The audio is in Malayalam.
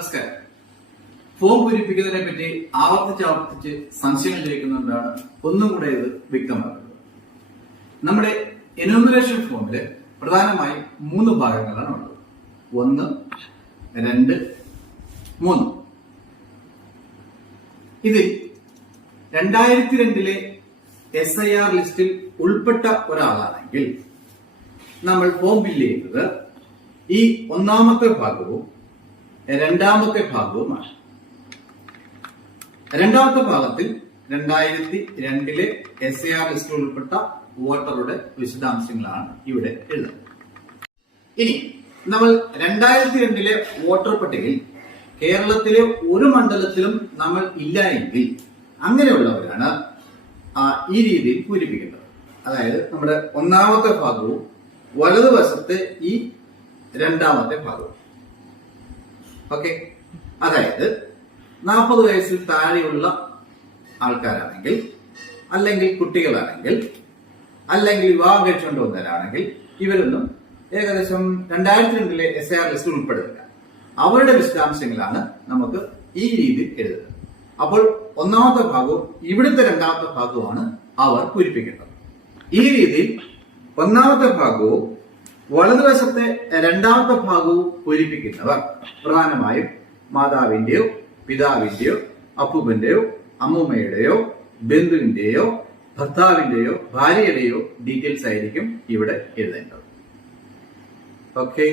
നമസ്കാരം. ഫോം പൂരിപ്പിക്കുന്നതിനെ പറ്റി ആവർത്തിച്ച് സംശയങ്ങൾ ചോദിക്കുന്നതുകൊണ്ടാണ് ഒന്നും കൂടെ ഇത് വ്യക്തമാക്കുന്നത്. നമ്മുടെ എന്യൂമറേഷൻ ഫോമില് പ്രധാനമായും 3 ഭാഗങ്ങളാണ് ഉള്ളത്. 1, 2, 3. ഇതിൽ 2002 SIR ലിസ്റ്റിൽ ഉൾപ്പെട്ട ഒരാളാണെങ്കിൽ നമ്മൾ ഫോം ഫില്ല് ചെയ്യുന്നത് ഈ 1ാമത്തെ ഭാഗവും 2ാമത്തെ ഭാഗവുമാണ്. 2ാമത്തെ ഭാഗത്തിൽ 2002 SIR ലിസ്റ്റിൽ ഉൾപ്പെട്ട വോട്ടറുടെ വിശദാംശങ്ങളാണ് ഇവിടെ എഴുതുന്നത്. ഇനി നമ്മൾ 2002 വോട്ടർ പട്ടികയിൽ കേരളത്തിലെ ഒരു മണ്ഡലത്തിലും നമ്മൾ ഇല്ല എങ്കിൽ അങ്ങനെയുള്ളവരാണ് ഈ രീതിയിൽ പൂരിപ്പിക്കേണ്ടത്. അതായത് നമ്മുടെ 1ാമത്തെ ഭാഗവും വലതുവശത്തെ ഈ 2ാമത്തെ ഭാഗവും. ഓക്കെ, അതായത് 40 വയസ്സിൽ താഴെയുള്ള ആൾക്കാരാണെങ്കിൽ, അല്ലെങ്കിൽ കുട്ടികളാണെങ്കിൽ, അല്ലെങ്കിൽ വിവാഹം കഴിച്ചുകൊണ്ട് വന്നവരാണെങ്കിൽ ഇവരൊന്നും ഏകദേശം 2002 SIR ലിസ്റ്റിൽ ഉൾപ്പെടുന്നില്ല. അവരുടെ വിശദാംശങ്ങളാണ് നമുക്ക് ഈ രീതിയിൽ എഴുതുന്നത്. അപ്പോൾ 1ാമത്തെ ഭാഗവും ഇവിടുത്തെ 2ാമത്തെ ഭാഗവുമാണ് അവർ പൂരിപ്പിക്കേണ്ടത്. ഈ രീതിയിൽ 1ാമത്തെ ഭാഗവും വലതുവശത്തെ 2ാമത്തെ ഭാഗവും പൂരിപ്പിക്കുന്നവർ പ്രധാനമായും മാതാവിന്റെയോ പിതാവിന്റെയോ അപ്പൂപ്പന്റെയോ അമ്മൂമ്മയുടെയോ ബന്ധുവിന്റെയോ ഭർത്താവിന്റെയോ ഭാര്യയുടെയോ ഡീറ്റെയിൽസ് ആയിരിക്കും ഇവിടെ എഴുതേണ്ടത്. ഓക്കെ.